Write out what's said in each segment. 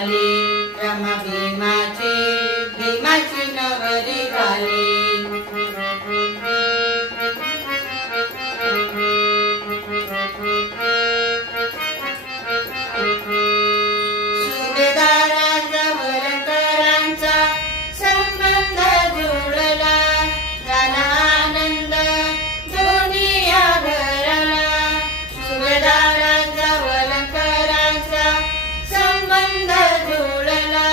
झाली, रमा भीमाची नवरी झाली. सुभेदाराचा वरकरांचा संबंध जुळला, झाला आनंद दुनिया भरला. सुभेदाराचा वरकरांचा संबंध जुळला,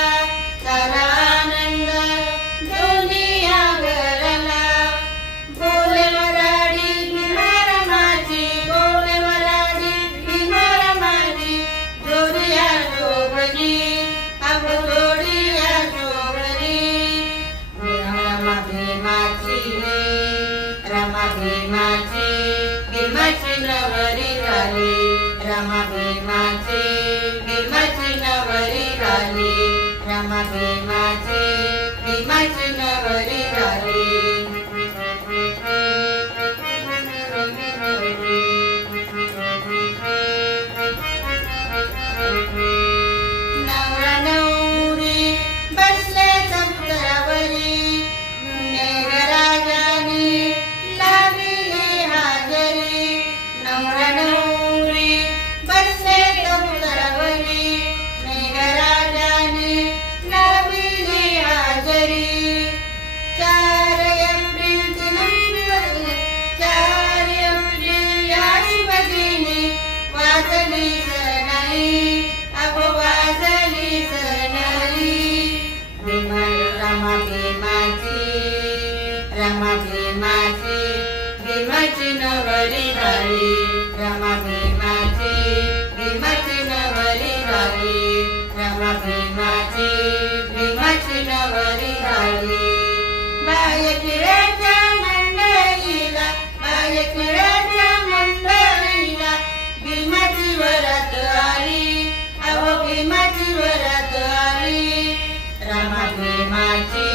झाला आनंद दुनिया भरला. बोले वराडी भीमारमाची, बोले वराडी भीमारमाची, जोडिया जोगणी अब जोडिया जोगणी. रमा भीमाची नवरी झाली, रमा भीमाची नवरी झाली, रमा भीमाची नवरी झाली. नवरा नवरी बसले समुद्रावरी, मेघराजाने लाविली हाजरी. नवरा नवरी बसले समुद्रावरी, मेघराजाने लाविली हाजरी. 4 एप्रिल या शुभदिनी वाजली सणाई, अगो वाजली सणाई. रमा भीमाची नवरी झाली, रमा भीमाची नवरी झाली, रमा भीमाची नवरी झाली. बायकिळ्याच्या मंडळीला, बायकिळ्याच्या मंडळीला भीमाची वरात आली, अहो भीमाची वरात आली. रमा भीमाची